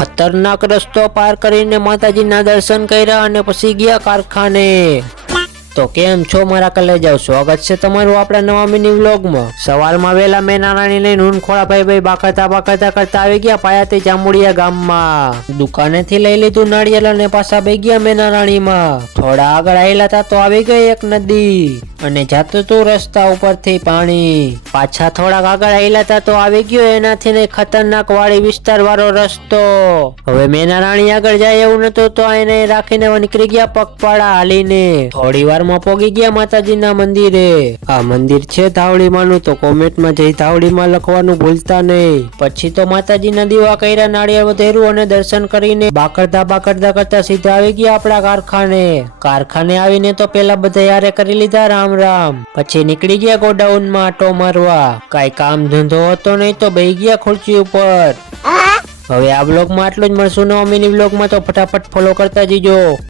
ખતરનાક રસ્તો પાર કરીને માતાજીના દર્શન કર્યા અને પછી ગયા કારખાને. તો કેમ છો મારા કલેજાઓ? સ્વાગત છે તમારું આપણા નવા મિની વ્લોગમાં. સવારમાં વેલા મેં નાનાની લઈને ઊન ખોળા ભાઈ બાકાતા બાકરતા કરતા આવી ગયા પાયાતી જામુડિયા ગામમાં. દુકાનેથી લઈ લીધું નાળિયેર અને પાછા ભાઈ ગયા મેં નાનાણીમાં થોડા આગળ આવેલા હતા તો આવી ગઈ એક નદી. અને જાતું તું રસ્તા ઉપરથી પાણી પાછા થોડાક આગળ આવેલા હતા તો આવી ગયો એનાથી ને ખતરનાક વાળી વિસ્તાર વાળો રસ્તો. હવે મેના રાણી આગળ જાય એવું નતું તો એને રાખીને નીકળી ગયા પગપાળા હાલીને. થોડી વારમાં પોગી ગયા માતાજીના મંદિરે. આ મંદિર છે ધાવડીમાંનું તો કોમેન્ટમાં જઈ ધાવડીમાં લખવાનું ભૂલતા નહીં. પછી તો માતાજીના દીવા કર્યા, નાળિયેર વધેરું અને દર્શન કરીને બાકરતા બાકરતા કરતા સીધા આવી ગયા આપણા કારખાને. કારખાને આવીને તો પેલા બધા યારે કરી લીધા રામ રામ. પછી નીકળી ગયા ગોડાઉનમાં આટો મારવા. કાંઈ કામ ધંધો હતો નહીં તો બેહી ગયા ખુરશી ઉપર. હવે આ બ્લોગમાં આટલું જ મળશું. નવા મિની બ્લોગમાં તો ફટાફટ ફોલો કરતા જજો